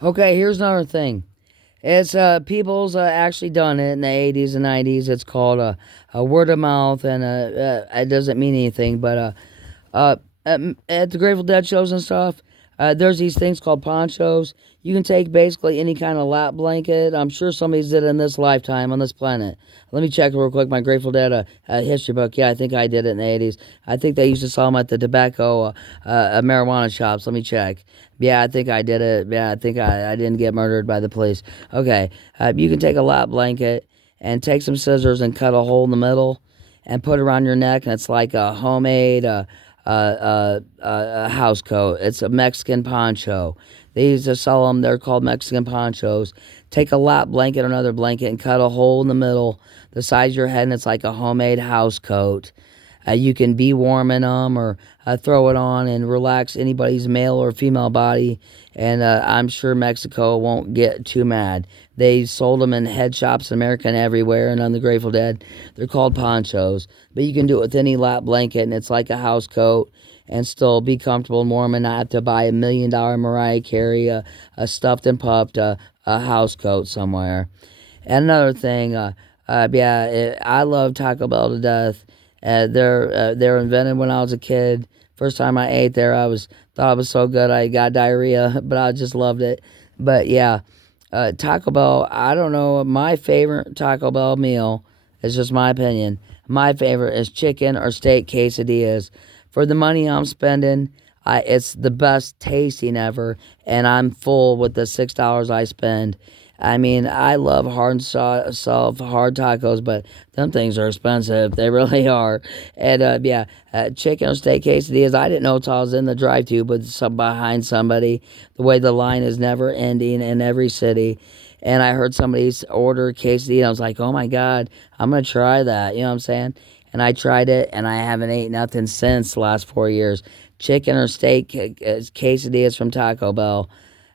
Okay, here's another thing. It's people's actually done it in the 80s and 90s. It's called a word of mouth, and it doesn't mean anything. But uh, at the Grateful Dead shows and stuff, there's these things called ponchos. You can take basically any kind of lap blanket. I'm sure somebody's did it in this lifetime on this planet. Let me check real quick my Grateful Dead history book. Yeah, I think I did it in the 80s. I think they used to sell them at the tobacco marijuana shops. Let me check. Yeah, I think I did it. Yeah, I think I didn't get murdered by the police. Okay, you can take a lap blanket and take some scissors and cut a hole in the middle and put it around your neck, and it's like a homemade house coat. It's a Mexican poncho. They used to sell them. They're called Mexican ponchos. Take a lap blanket or another blanket and cut a hole in the middle, the size of your head, and it's like a homemade house coat. You can be warm in them or throw it on and relax anybody's male or female body. And I'm sure Mexico won't get too mad. They sold them in head shops in America and everywhere, and on the Grateful Dead. They're called ponchos. But you can do it with any lap blanket, and it's like a house coat and still be comfortable and warm and not have to buy $1 million Mariah Carey, a stuffed and puffed a house coat somewhere. And another thing, yeah, I love Taco Bell to death. They're invented when I was a kid. First time I ate there, I was thought it was so good. I got diarrhea, but I just loved it. But yeah, Taco Bell. I don't know. My favorite Taco Bell meal is just my opinion. My favorite is chicken or steak quesadillas. For the money I'm spending, it's the best tasting ever, and I'm full with the $6 I spend. I mean, I love soft, hard tacos, but them things are expensive. They really are. And yeah, chicken or steak quesadillas. I didn't know until I was in the drive-thru, but some behind somebody. The way the line is never ending in every city. And I heard somebody order quesadilla. I was like, oh my god, I'm gonna try that. You know what I'm saying? And I tried it, and I haven't ate nothing since the last 4 years. Chicken or steak quesadillas from Taco Bell.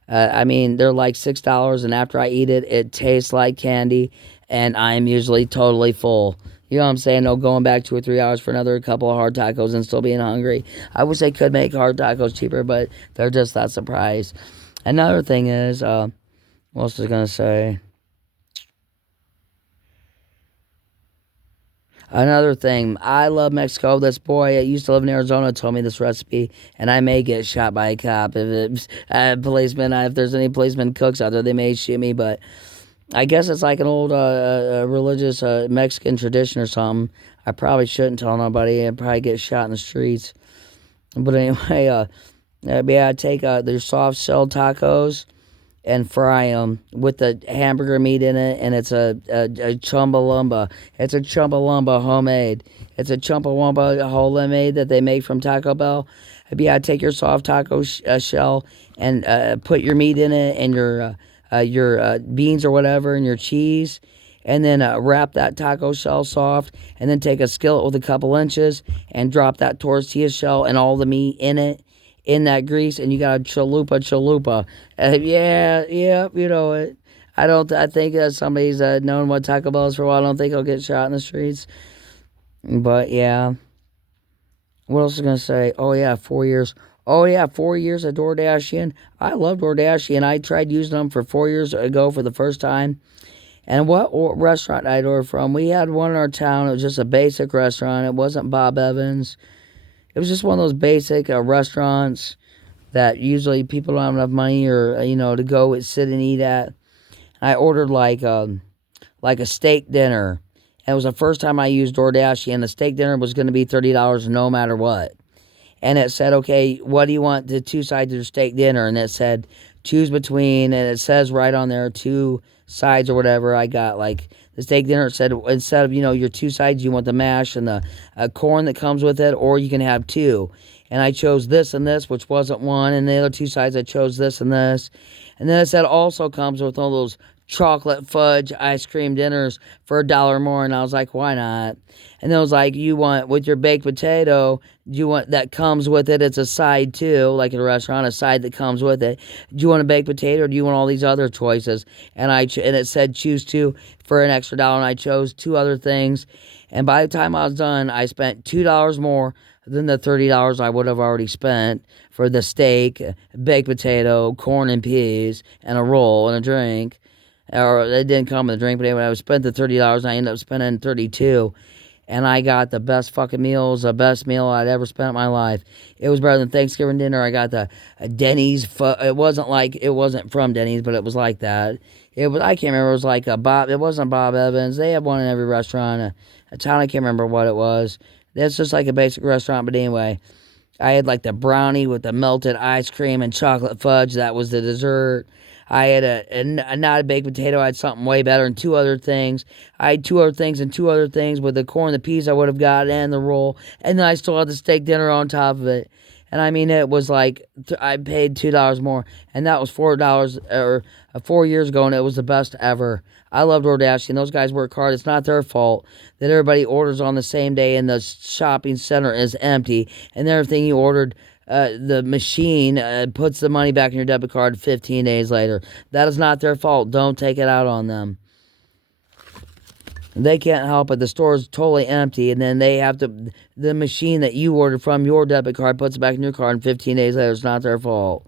I mean, they're like $6, and after I eat it, it tastes like candy, and I am usually totally full. You know what I'm saying? No going back 2 or 3 hours for another couple of hard tacos and still being hungry. I wish they could make hard tacos cheaper, but they're just that surprise. Another thing is, what else was I gonna say? Another thing, I love Mexico. This boy that used to live in Arizona told me this recipe, and I may get shot by a cop if it's policeman. If there's any policeman cooks out there, they may shoot me. But I guess it's like an old religious Mexican tradition or something. I probably shouldn't tell nobody. I'd probably get shot in the streets. But anyway, yeah, I take their soft shell tacos and fry them with the hamburger meat in it, and it's a chumbalumba. It's a chumbalumba homemade. It's a chumbawamba homemade that they make from Taco Bell. Yeah, take your soft taco shell and put your meat in it and your beans or whatever and your cheese, and then wrap that taco shell soft, and then take a skillet with a couple inches and drop that tortilla shell and all the meat in it in that grease, and you got a chalupa. Yeah, yeah, you know it. I don't. I think somebody's known what Taco Bell is for a while. I don't think he'll get shot in the streets. But yeah, what else was I gonna say? Oh yeah, 4 years. Oh yeah, 4 years of DoorDashing. I love DoorDash, and I tried using them for 4 years ago for the first time. And what restaurant I'd order from? We had one in our town. It was just a basic restaurant. It wasn't Bob Evans. It was just one of those basic restaurants that usually people don't have enough money or to go and sit and eat at. I ordered like a steak dinner. And it was the first time I used DoorDash, and the steak dinner was going to be $30 no matter what. And it said, okay, what do you want the two sides of your steak dinner? And it said, choose between, and it says right on there, two sides or whatever. I got like the steak dinner. It said, instead of, your two sides, you want the mash and the corn that comes with it, or you can have two. And I chose this and this, which wasn't one. And the other two sides, I chose this and this. And then it said also comes with all those chocolate fudge ice cream dinners for $1 more. And I was like, why not? And then it was like, you want with your baked potato, you want that comes with it. It's a side too, like in a restaurant, a side that comes with it. Do you want a baked potato or do you want all these other choices? And and it said choose two for an extra dollar. And I chose two other things. And by the time I was done, I spent $2 more than the $30 I would have already spent for the steak, baked potato, corn and peas, and a roll and a drink. Or it didn't come with a drink, but anyway, I spent the $30 and I ended up spending 32, and I got the best fucking meals, the best meal I'd ever spent in my life. It was better than Thanksgiving dinner. I got the Denny's. It wasn't from Denny's, but it was like that. It was, I can't remember. It was like a Bob. It wasn't Bob Evans. They have one in every restaurant. A town, I can't remember what it was. It's just like a basic restaurant, but anyway, I had like the brownie with the melted ice cream and chocolate fudge. That was the dessert. I had not a baked potato. I had something way better and two other things. I had two other things and two other things with the corn, the peas I would have got, and the roll. And then I still had the steak dinner on top of it. And I mean, it was like I paid $2 more, and that was $4 or 4 years ago, and it was the best ever. I love DoorDash, and those guys work hard. It's not their fault that everybody orders on the same day and the shopping center is empty, and everything you ordered, the machine puts the money back in your debit card 15 days later. That is not their fault. Don't take it out on them. They can't help it. The store is totally empty, and then they have to. The machine that you ordered from your debit card puts it back in your card, and 15 days later, it's not their fault.